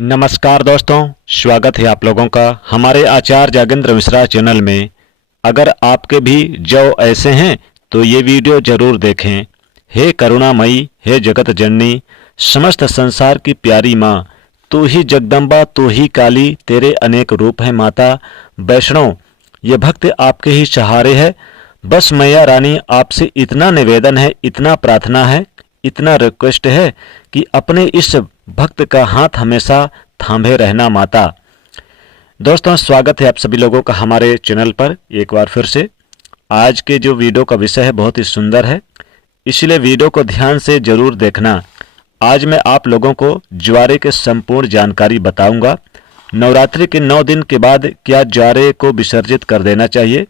नमस्कार दोस्तों, स्वागत है आप लोगों का हमारे आचार्य जागेंद्र मिश्रा चैनल में। अगर आपके भी जौ ऐसे हैं तो ये वीडियो जरूर देखें। हे करुणामयी, हे जगत जननी, समस्त संसार की प्यारी माँ, तू ही जगदम्बा, तू ही काली, तेरे अनेक रूप हैं माता। वैष्णव ये भक्त आपके ही सहारे है। बस मैया रानी आपसे इतना निवेदन है, इतना प्रार्थना है, इतना रिक्वेस्ट है कि अपने इस भक्त का हाथ हमेशा थामे रहना माता। दोस्तों, स्वागत है आप सभी लोगों का हमारे चैनल पर एक बार फिर से। आज के जो वीडियो का विषय है बहुत ही सुंदर है, इसलिए वीडियो को ध्यान से जरूर देखना। आज मैं आप लोगों को ज्वारे के संपूर्ण जानकारी बताऊंगा। नवरात्रि के 9 दिन के बाद क्या ज्वारे को विसर्जित कर देना चाहिए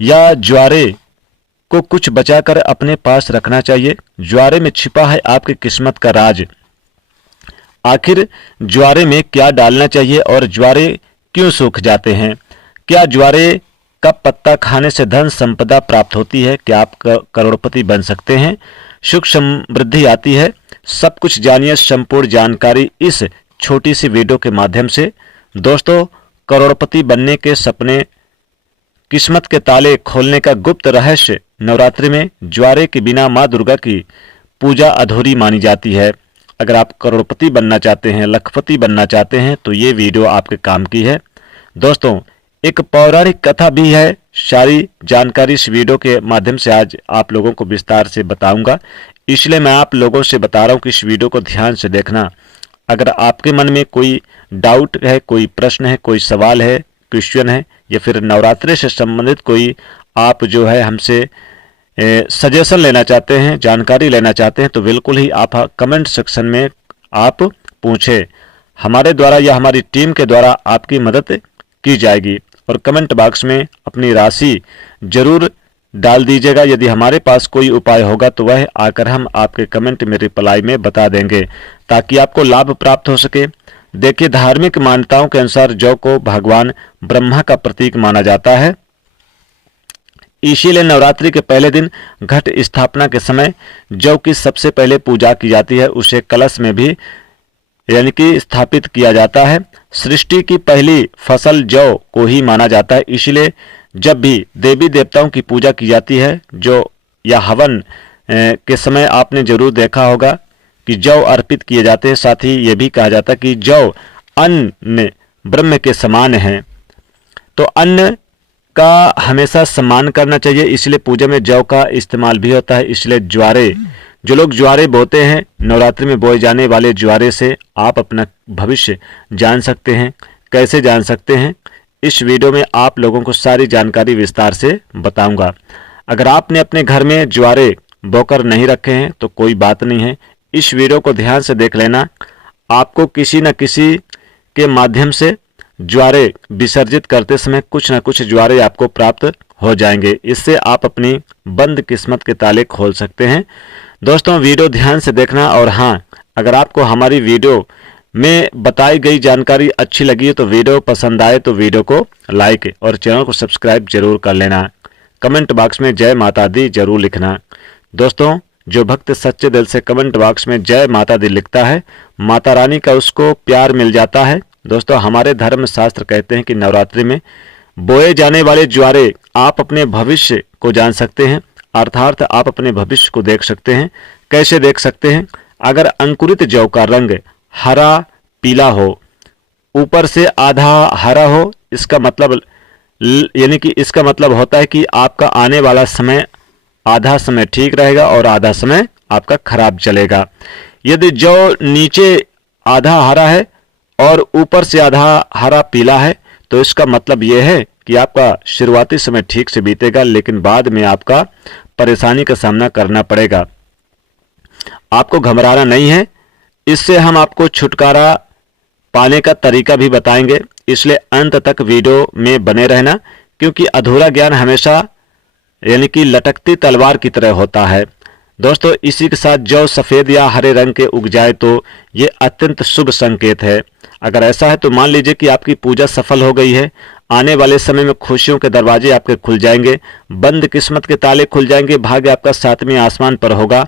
या ज्वारे को कुछ बचाकर अपने पास रखना चाहिए। ज्वारे में छिपा है आपकी किस्मत का राज। आखिर ज्वारे में क्या डालना चाहिए और ज्वारे क्यों सूख जाते हैं? क्या ज्वारे का पत्ता खाने से धन संपदा प्राप्त होती है? क्या आप करोड़पति बन सकते हैं? सुख समृद्धि आती है? सब कुछ जानिए, संपूर्ण जानकारी इस छोटी सी वीडियो के माध्यम से। दोस्तों, करोड़पति बनने के सपने, किस्मत के ताले खोलने का गुप्त रहस्य नवरात्रि में ज्वारे के बिना माँ दुर्गा की पूजा अधूरी मानी जाती है। अगर आप करोड़पति बनना चाहते हैं, लखपति बनना चाहते हैं तो ये वीडियो आपके काम की है। दोस्तों, एक पौराणिक कथा भी है। सारी जानकारी इस वीडियो के माध्यम से आज आप लोगों को विस्तार से बताऊंगा, इसलिए मैं आप लोगों से बता रहा हूं कि इस वीडियो को ध्यान से देखना। अगर आपके मन में कोई डाउट है, कोई प्रश्न है, कोई सवाल है, क्वेश्चन है, या फिर नवरात्रि से संबंधित कोई आप जो है हमसे सजेशन लेना चाहते हैं, जानकारी लेना चाहते हैं, तो बिल्कुल ही आप कमेंट सेक्शन में आप पूछें। हमारे द्वारा या हमारी टीम के द्वारा आपकी मदद की जाएगी। और कमेंट बॉक्स में अपनी राशि जरूर डाल दीजिएगा। यदि हमारे पास कोई उपाय होगा तो वह आकर हम आपके कमेंट में रिप्लाई में बता देंगे, ताकि आपको लाभ प्राप्त हो सके। देखिए, धार्मिक मान्यताओं के अनुसार जौ को भगवान ब्रह्मा का प्रतीक माना जाता है। इसीलिए नवरात्रि के पहले दिन घट स्थापना के समय जौ की सबसे पहले पूजा की जाती है। उसे कलश में भी यानी कि स्थापित किया जाता है। सृष्टि की पहली फसल जौ को ही माना जाता है। इसलिए जब भी देवी देवताओं की पूजा की जाती है, जो या हवन के समय आपने जरूर देखा होगा कि जौ अर्पित किए जाते हैं। साथ ही ये भी कहा जाता है कि जौ अन्न ब्रह्म के समान है, तो अन्न का हमेशा सम्मान करना चाहिए। इसलिए पूजा में जौ का इस्तेमाल भी होता है। इसलिए ज्वारे, जो लोग ज्वारे बोते हैं, नवरात्रि में बोए जाने वाले ज्वारे से आप अपना भविष्य जान सकते हैं। कैसे जान सकते हैं, इस वीडियो में आप लोगों को सारी जानकारी विस्तार से बताऊंगा। अगर आपने अपने घर में ज्वारे बोकर नहीं रखे हैं तो कोई बात नहीं है, इस वीडियो को ध्यान से देख लेना। आपको किसी न किसी के माध्यम से ज्वारे विसर्जित करते समय कुछ न कुछ ज्वारे आपको प्राप्त हो जाएंगे। इससे आप अपनी बंद किस्मत के ताले खोल सकते हैं। दोस्तों, वीडियो ध्यान से देखना। और हाँ, अगर आपको हमारी वीडियो में बताई गई जानकारी अच्छी लगी है तो वीडियो पसंद आए तो वीडियो को लाइक और चैनल को सब्सक्राइब जरूर कर लेना। कमेंट बॉक्स में जय माता दी जरूर लिखना। दोस्तों, जो भक्त सच्चे दिल से कमेंट बॉक्स में जय माता दी लिखता है, माता रानी का उसको प्यार मिल जाता है। दोस्तों, हमारे धर्म शास्त्र कहते हैं कि नवरात्रि में बोए जाने वाले ज्वारे आप अपने भविष्य को जान सकते हैं, अर्थात आप अपने भविष्य को देख सकते हैं। कैसे देख सकते हैं? अगर अंकुरित जौ का रंग हरा पीला हो, ऊपर से आधा हरा हो, इसका मतलब यानी कि इसका मतलब होता है कि आपका आने वाला समय आधा समय ठीक रहेगा और आधा समय आपका खराब चलेगा। यदि जौ नीचे आधा हरा है और ऊपर से आधा हरा पीला है तो इसका मतलब यह है कि आपका शुरुआती समय ठीक से बीतेगा, लेकिन बाद में आपका परेशानी का सामना करना पड़ेगा। आपको घबराना नहीं है। इससे हम आपको छुटकारा पाने का तरीका भी बताएंगे, इसलिए अंत तक वीडियो में बने रहना, क्योंकि अधूरा ज्ञान हमेशा यानी कि लटकती तलवार की तरह होता है। दोस्तों, इसी के साथ जौ सफेद या हरे रंग के उग जाए तो ये अत्यंत शुभ संकेत है। अगर ऐसा है तो मान लीजिए कि आपकी पूजा सफल हो गई है। आने वाले समय में खुशियों के दरवाजे आपके खुल जाएंगे, बंद किस्मत के ताले खुल जाएंगे, भाग्य आपका 7वें आसमान पर होगा।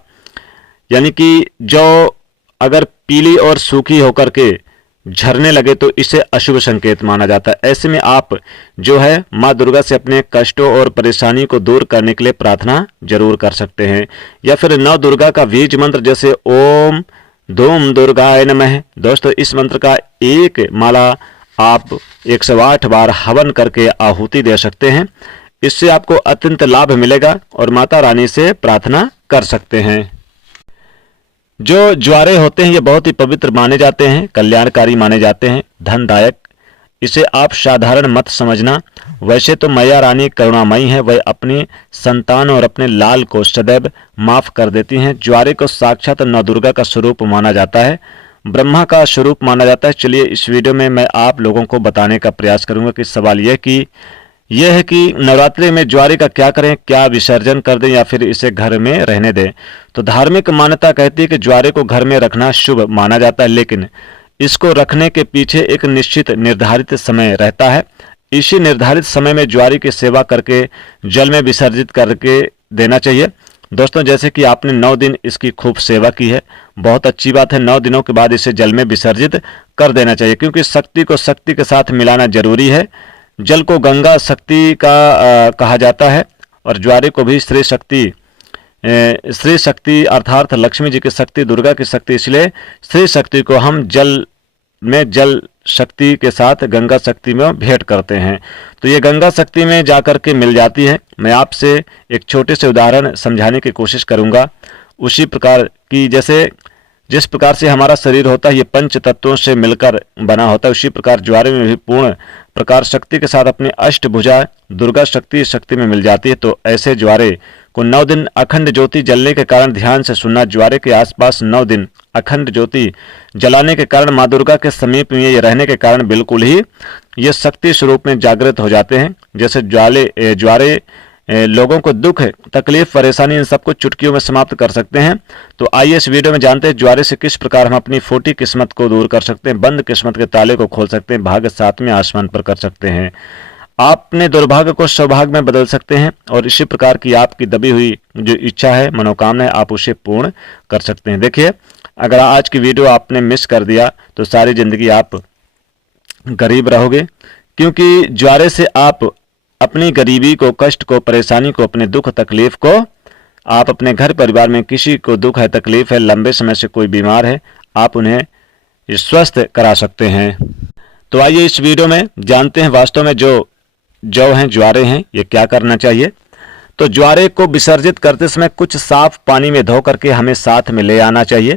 यानी कि जौ अगर पीली और सूखी होकर के झरने लगे तो इसे अशुभ संकेत माना जाता है। ऐसे में आप जो है माँ दुर्गा से अपने कष्टों और परेशानी को दूर करने के लिए प्रार्थना जरूर कर सकते हैं। या फिर नव दुर्गा का बीज मंत्र जैसे ओम धूम दुर्गाय नमः, दोस्तों इस मंत्र का एक माला आप 108 बार हवन करके आहुति दे सकते हैं। इससे आपको अत्यंत लाभ मिलेगा और माता रानी से प्रार्थना कर सकते हैं। जो ज्वारे होते हैं ये बहुत ही पवित्र माने जाते हैं, कल्याणकारी माने जाते हैं, धनदायक। इसे आप साधारण मत समझना। वैसे तो मैया रानी करुणामयी है, वह अपनी संतान और अपने लाल को सदैव माफ कर देती हैं। ज्वारे को साक्षात नौ दुर्गा का स्वरूप माना जाता है, ब्रह्मा का स्वरूप माना जाता है। चलिए इस वीडियो में मैं आप लोगों को बताने का प्रयास करूंगा कि सवाल यह है कि नवरात्रि में ज्वारे का क्या करें, क्या विसर्जन कर दें या फिर इसे घर में रहने दें। तो धार्मिक मान्यता कहती है कि ज्वारे को घर में रखना शुभ माना जाता है, लेकिन इसको रखने के पीछे एक निश्चित निर्धारित समय रहता है। इसी निर्धारित समय में ज्वारे की सेवा करके जल में विसर्जित करके देना चाहिए। दोस्तों जैसे कि आपने 9 दिन इसकी खूब सेवा की है, बहुत अच्छी बात है। 9 दिनों के बाद इसे जल में विसर्जित कर देना चाहिए, क्योंकि शक्ति को शक्ति के साथ मिलाना जरूरी है। जल को गंगा शक्ति का कहा जाता है और ज्वारे को भी स्त्री शक्ति अर्थात लक्ष्मी जी की शक्ति, दुर्गा की शक्ति, इसलिए स्त्री शक्ति को हम जल शक्ति के साथ गंगा शक्ति में भेंट करते हैं। तो ये गंगा शक्ति में जाकर के मिल जाती है। मैं आपसे एक छोटे से उदाहरण समझाने की कोशिश करूंगा। उसी प्रकार की जिस प्रकार से हमारा शरीर होता है ये पंच तत्वों से मिलकर बना होता है, उसी प्रकार ज्वारे में भी पूर्ण प्रकार शक्ति के साथ अपनी अष्टभुजा दुर्गा शक्ति में मिल जाती है। तो ऐसे ज्वारे को 9 दिन अखंड ज्योति जलने के कारण ध्यान से सुनना। ज्वारे के आसपास 9 दिन अखंड ज्योति जलाने के कारण, माँ दुर्गा के समीप में ये रहने के कारण बिल्कुल ही ये शक्ति स्वरूप में जागृत हो जाते हैं। जैसे ज्वारे लोगों को दुख, तकलीफ, परेशानी इन सबको चुटकियों में समाप्त कर सकते हैं। तो आइए इस वीडियो में जानते हैं ज्वारे से किस प्रकार हम अपनी फूटी किस्मत को दूर कर सकते हैं, बंद किस्मत के ताले को खोल सकते हैं, भाग्य 7वें आसमान पर कर सकते हैं, आपने दुर्भाग्य को सौभाग्य में बदल सकते हैं और इसी प्रकार की आपकी दबी हुई जो इच्छा है, मनोकामना है, आप उसे पूर्ण कर सकते हैं। देखिए, अगर आज की वीडियो आपने मिस कर दिया तो सारी जिंदगी आप गरीब रहोगे, क्योंकि ज्वारे से आप अपनी गरीबी को, कष्ट को, परेशानी को, अपने दुख तकलीफ को, आप अपने घर परिवार में किसी को दुख है, तकलीफ है, लंबे समय से कोई बीमार है, आप उन्हें स्वस्थ करा सकते हैं। तो आइए इस वीडियो में जानते हैं वास्तव में जो हैं, ज्वारे हैं, ये क्या करना चाहिए। तो ज्वारे को विसर्जित करते समय कुछ साफ पानी में धो करके हमें साथ में ले आना चाहिए,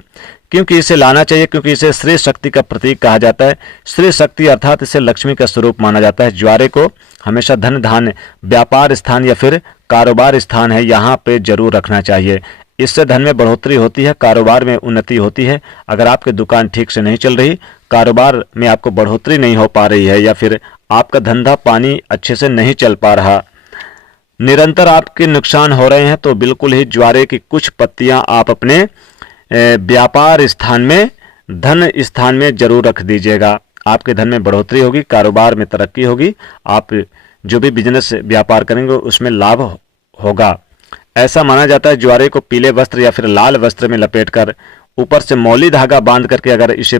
क्योंकि इसे लाना चाहिए, क्योंकि इसे स्त्री शक्ति का प्रतीक कहा जाता है। स्त्री शक्ति अर्थात इसे लक्ष्मी का स्वरूप माना जाता है। ज्वारे को हमेशा धन धान्य, व्यापार स्थान या फिर कारोबार स्थान है, यहाँ पे जरूर रखना चाहिए। इससे धन में बढ़ोतरी होती है, कारोबार में उन्नति होती है। अगर आपकी दुकान ठीक से नहीं चल रही, कारोबार में आपको बढ़ोतरी नहीं हो पा रही है, या फिर आपका धंधा पानी अच्छे से नहीं चल पा रहा, निरंतर आपके नुकसान हो रहे हैं, तो बिल्कुल ही ज्वारे की कुछ पत्तियां आप अपने व्यापार स्थान में, धन स्थान में जरूर रख दीजिएगा। आपके धन में बढ़ोतरी होगी, कारोबार में तरक्की होगी, आप जो भी बिजनेस व्यापार करेंगे उसमें लाभ होगा। ऐसा माना जाता है ज्वारे को पीले वस्त्र या फिर लाल वस्त्र में लपेटकर ऊपर से मौली धागा बांध करके अगर इसे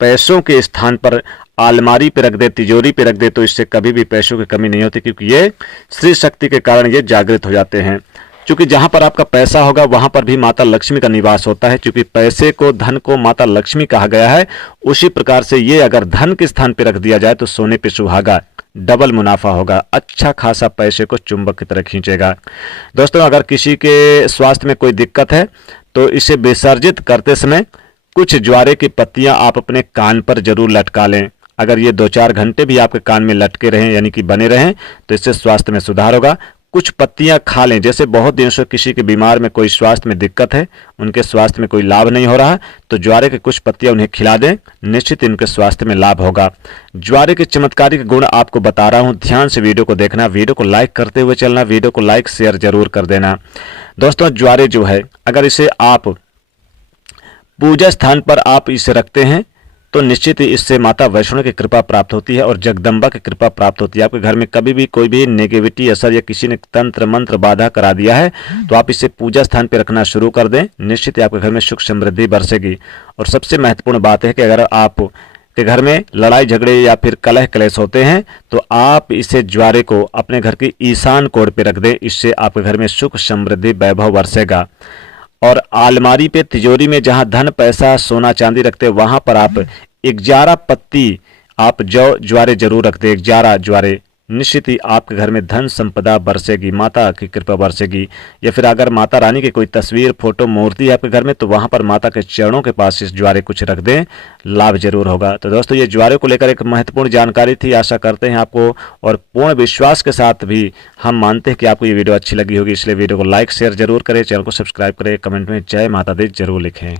पैसों के स्थान पर अलमारी पे रख दे, तिजोरी पे रख दे, तो इससे कभी भी पैसों की कमी नहीं होती, क्योंकि ये स्त्री शक्ति के कारण ये जागृत हो जाते हैं। क्योंकि जहां पर आपका पैसा होगा वहां पर भी माता लक्ष्मी का निवास होता है। क्योंकि पैसे को, धन को माता लक्ष्मी कहा गया है, उसी प्रकार से ये अगर धन के स्थान पर रख दिया जाए तो सोने पे सुहागा, डबल मुनाफा होगा, अच्छा खासा पैसे को चुंबक की तरह खींचेगा। दोस्तों, अगर किसी के स्वास्थ्य में कोई दिक्कत है तो इसे विसर्जित करते समय कुछ ज्वारे की पत्तियां आप अपने कान पर जरूर लटका लें। अगर ये 2-4 घंटे भी आपके कान में लटके रहें, यानी कि बने रहें, तो इससे स्वास्थ्य में सुधार होगा। कुछ पत्तियां खा लें, जैसे बहुत दिनों से किसी के बीमार में कोई स्वास्थ्य में दिक्कत है, उनके स्वास्थ्य में कोई लाभ नहीं हो रहा, तो ज्वारे के कुछ पत्तियां उन्हें खिला दें, निश्चित इनके स्वास्थ्य में लाभ होगा। ज्वारे के चमत्कारिक गुण आपको बता रहा हूं, ध्यान से वीडियो को देखना, वीडियो को लाइक करते हुए चलना, वीडियो को लाइक शेयर जरूर कर देना। दोस्तों, ज्वारे जो है, अगर इसे आप पूजा स्थान पर आप इसे रखते हैं तो निश्चित ही इससे माता वैष्णो की कृपा प्राप्त होती है और जगदम्बा की कृपा प्राप्त होती है। आपके घर में कभी भी कोई भी नेगेटिविटी असर या किसी ने तंत्र मंत्र बाधा करा दिया है तो आप इसे पूजा स्थान पर रखना शुरू कर दें, निश्चित ही आपके घर में सुख समृद्धि बरसेगी। और सबसे महत्वपूर्ण बात है कि अगर आप के घर में लड़ाई झगड़े या फिर कलह क्लेश होते हैं तो आप इसे ज्वारे को अपने घर की ईशान कोण पे रख दें। इससे आपके घर में सुख समृद्धि वैभव बरसेगा। और अलमारी पे तिजोरी में जहां धन पैसा सोना चांदी रखते हैं वहां पर आप 11 पत्ती आप ज्वारे जरूर रख दें। 11 ज्वारे, निश्चित ही आपके घर में धन संपदा बरसेगी, माता की कृपा बरसेगी। या फिर अगर माता रानी की कोई तस्वीर फोटो मूर्ति है आपके घर में तो वहां पर माता के चरणों के पास इस ज्वारे कुछ रख दें, लाभ जरूर होगा। तो दोस्तों ये ज्वारे को लेकर एक महत्वपूर्ण जानकारी थी। आशा करते हैं आपको और पूर्ण विश्वास के साथ भी हम मानते हैं कि आपको ये वीडियो अच्छी लगी होगी, इसलिए वीडियो को लाइक शेयर जरूर करें, चैनल को सब्सक्राइब करें, कमेंट में जय माता दी जरूर लिखें।